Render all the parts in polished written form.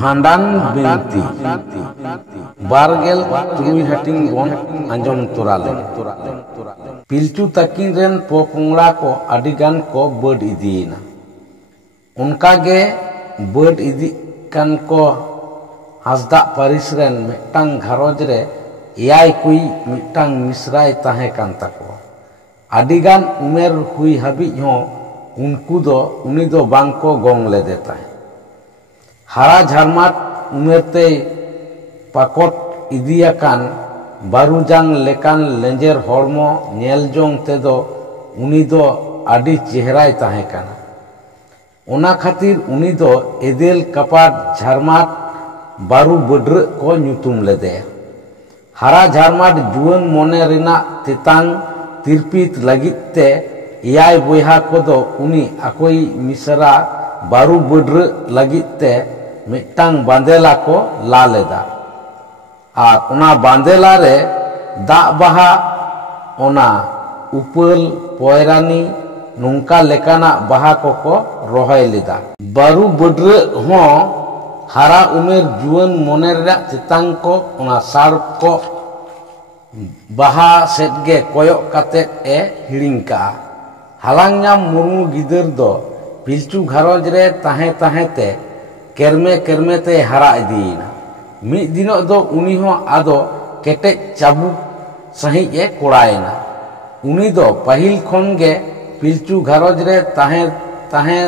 भांडान बिनती बारगेल तुरुई हाटिंग बन आंजम तोराले पिलचू तकिन रेन पोपोंगड़ा को अडिगान को बड़ इदीना उनका गे बड़ इदी कान को हासदा पारिस रेन मिटांग घारोज रे एयाय कुई मिटांग मिसराय ताहे कान ताको अडिगान उमेर हुई हाबी हो उनको दो उनी दो बांग को गोंग ले देता है हारा झारमात उमेरते पाकोट इदियाकान बारुजांग लेकान लेंजेर हॉर्मो नेलजोंग तेदो उनी दो आडी चेहराय ताहे काना ओना खातिर उनी दो एदेल कपाट झारमात बारू बड्र को ᱧᱩᱛᱩᱢ लेदे हारा झारमात जुवन मोने रिना तेतांग तिरपित लगिते एयाय बोयहा कोदो उनी अकोई मिसरा बारू बड्र लगिते मिटांग बांदेला को ला लेदा और उना बांदेला रे दा बाहा ओना उपल पोयरानी नोंका लेकाना बाहा को रोहय लेदा बारू बड्र हो हारा उमेर जुवन मोने रे तेतांग को ओना सार को बाहा सेटगे कोयक काते ए हिड़िंका हालांगनाम मुर्मू गिदर दो पिलचू घारोज रे ताहे ताहे ते केरमे केरमे ते हारा इदीना मी दिनो दो उनी हो आदो केटे चाबू सही ए कोड़ायना उनी दो पहिल खन गे पिलचू घारोज रे ताहे ताहे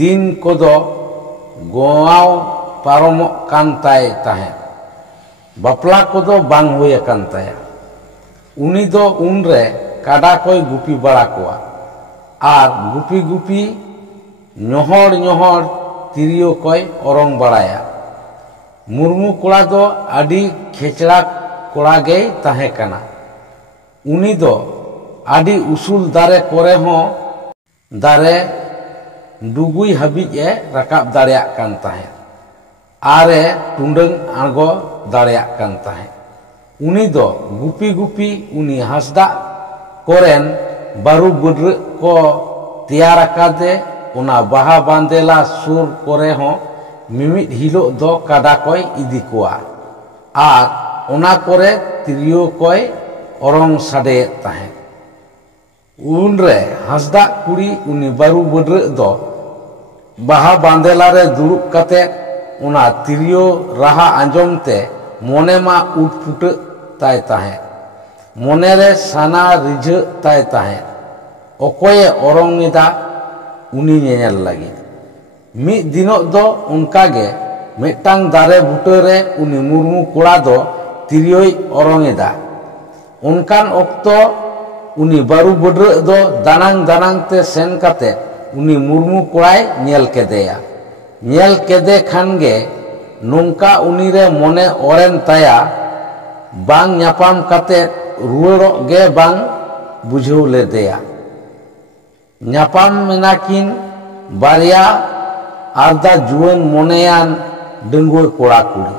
दिन को दो गोवाव पारोमो कान ताय ताहे बापला को दो बांग होय कान ताया उनी दो उन रे काडा कोई गुपी बड़ा कोआ are Gupi Gupi ñohor ñohor तिरियो कोई ओरंग बड़ाया मुर्मू कोड़ा दो आडी खेचड़ा कोड़ा गे ताहे काना उनी दो आडी उसूल दारे कोरे हो दारे डुगुई हाबी ए रकाब दाड़िया कान ताहे आरे टुंडंग आगो दाड़िया कान ताहे उनी दो गुपी गुपी उनी हासदा कोरेन बारू बड्र को तैयार आकादे उना बाहा बांदेला सुर कोरे हो मिमिट हिलो दो काडा कोई इदी कोआ आर उना कोरे तिरियो कोई ओरंग साडे ताहे उन रे हासदा कुड़ी उनी बारू बड्र दो बाहा बांदेला रे दुरुब काते उना तिरियो राहा आंजमते मोने मा उठपुट ताय ताहे मोने रे साना रिझ ताय ताहे ओकोये ओरंगिदा उनी नेल लगी मी दिनो दो उनका गे मिटांग दारे बुटे रे उनी मुर्मू कोड़ा दो तिरियोय ओरंगेदा उनकान ओक्तो उनी बारू बड्र दो दानांग दानांग ते सेन काते उनी मुर्मू कोड़ाय नेल केदेया नेल केदे खान गे नोंका उनी रे मोने ओरेन ताया बांग न्यापाम काते रुवारो गे बांग बुझेव लेदेया न्यापाम मेनाकिन बारिया आरदा जुवन मोनेयान डंगुआ कोड़ा कुड़ी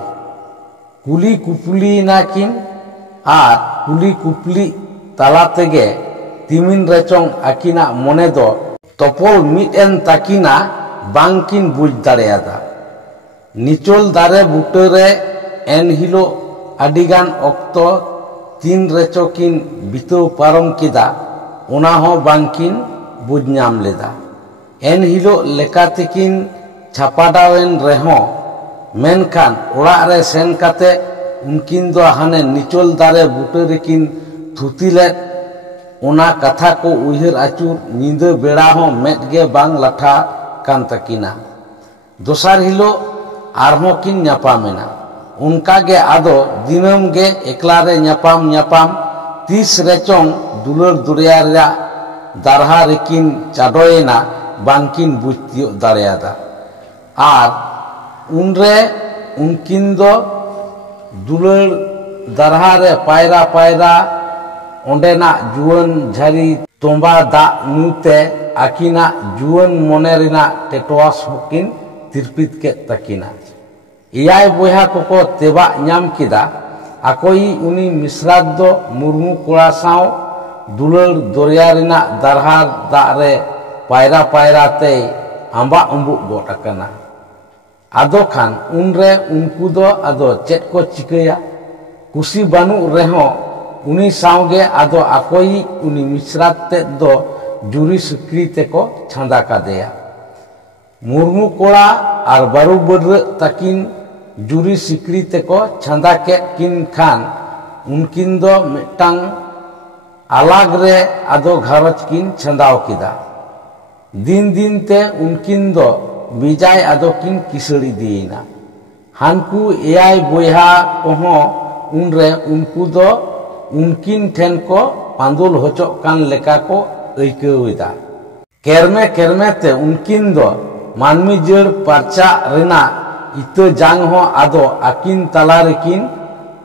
कुली कुपली नाकिन आर कुली कुपली ताला तेगे तिमिन रेचोंग आकिना मोने दो तोपोल मिटेन ताकिना बांकिन बुझ दाड़ेयादा निचोल दारे बुटे रे एन हिलो अडिगान ऑक्तो तीन रेचोकिन बितो पारम किदा ओना हो बांकिन बुझ नाम लेदा एन हिलो लेकातिकिन छापाडावेन रेहो मेनखान ओड़ा रे सेन काते उनकिन दो हाने निचोल दारे बुटे रेकिन थुतिले ओना कथा को उहिर आचुर नींद बेड़ा हो मेटगे बांग लाठा कान तकिना दोसार हिलो आरहो किन न्यापामेना उनका गे आदो दिनम गे एकला रे न्यापाम न्यापाम 30 रेचोंग दुलर दुरिया रे दारहा रेकिन चाडोयना बांकिन बुझतियो दाड़ेयादा आर उनरे उनकिन दो दुलर दारहा रे पायरा पायरा ओंडेना जुवन झारी तोंबा दा नुते आकिना जुवन मोने रिना टेटोवास होकिन तिरपित के तकिना एयाय बोया को तेबा नाम किदा अकोई उनी मिसरात दो मुर्मू कोड़ा साव दुलर दरिया रिना दारहा दा रे पायरा पायरा ते आंबा उम्बु गोट अकना ᱟᱫᱚ ᱠᱷᱟᱱ ᱩᱱᱨᱮ ᱩᱱᱠᱩ ᱫᱚ ᱟᱫᱚ ᱪᱮᱫ ᱠᱚ ᱪᱤᱠᱟᱹᱭᱟ? ᱠᱩᱥᱤ ᱵᱟᱹᱱᱩᱜ ᱨᱮᱦᱚᱸ ᱩᱱᱤ ᱥᱟᱶᱜᱮ ᱟᱫᱚ ᱟᱠᱚᱭᱤᱡ ᱩᱱᱤ ᱢᱤᱥᱨᱟᱛ ᱛᱮᱫ ᱫᱚ ᱡᱩᱨᱤ ᱥᱤᱠᱲᱤ ᱛᱮᱠᱚ ᱪᱷᱟᱸᱫᱟ ᱠᱟᱫᱮᱭᱟ᱾ ᱢᱩᱨᱢᱩ ᱠᱚᱲᱟ ᱟᱨ ᱵᱟᱹᱨᱩ ᱵᱟᱹᱨᱟᱹᱜ ᱛᱟᱹᱠᱤᱱ ᱡᱩᱨᱤ ᱥᱤᱠᱲᱤ ᱛᱮᱠᱚ ᱪᱷᱟᱸᱫᱟ ᱠᱮᱫ ᱠᱤᱱ ᱠᱷᱟᱱ ᱩᱱᱠᱤᱱ ᱫᱚ ᱢᱤᱫᱴᱟᱝ ᱟᱞᱟᱜ ᱨᱮ ᱟᱫᱚ ᱜᱷᱟᱨᱚᱸᱡᱽ ᱠᱤᱱ ᱪᱷᱟᱸᱫᱟᱣ ᱠᱮᱫᱟ᱾ ᱫᱤᱱ ᱫᱤᱱᱛᱮ उनकिन दो बिजाय आदो किन किसड़ी दीना। हानकू 8 बोहा कोहों उनरे उनको दो उनकिन ठेन को पांदुल होचो कान लेका को ऐकौदा। केरमे केरमे ते उनकिन दो मानमी जड़ पाचा रेना इतो जांग हो आदो आकिन तला रेकिन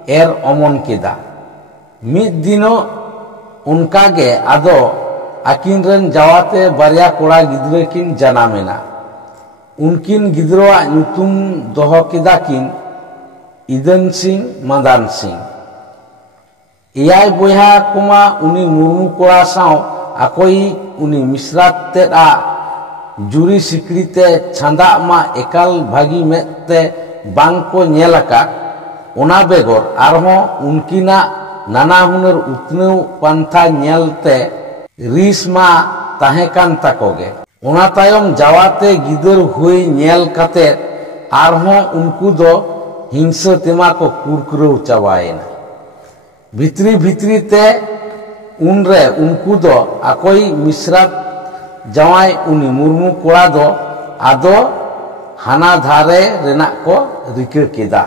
एर ओमन केदा। मिद दिनो उनका गे आदो आकिन रेन जावाते बारिया कोड़ा गिद्रे किन जनामेना। उनकिन गिद्रोआ नुतुम दोहो केदा किन इदन सिंह मदान सिंह। 8 बोहा कुमा उनी मुर्मू कोड़ा साव आकोई उनी मिश्रात तेरा जुरी सिकड़ीते छांदा मा एकाल भागी मेते बांग को नेलका। ओना बेगोर आरहों उनकिना नाना हुनर उतनेव पंथा नेलते रिस्मा ताहेकान ताकोगे। ओना तायम जावाते गिदर हुई नेल काते आरहों उनको दो हिंसा तेमा को कुरकुरव चावाएना। भित्री भित्री ते उनरे उनको दो आकोई मिश्रात जावाई उनी मुर्मू कोड़ा दो आदो हाना धारे रेना को रिका केदा।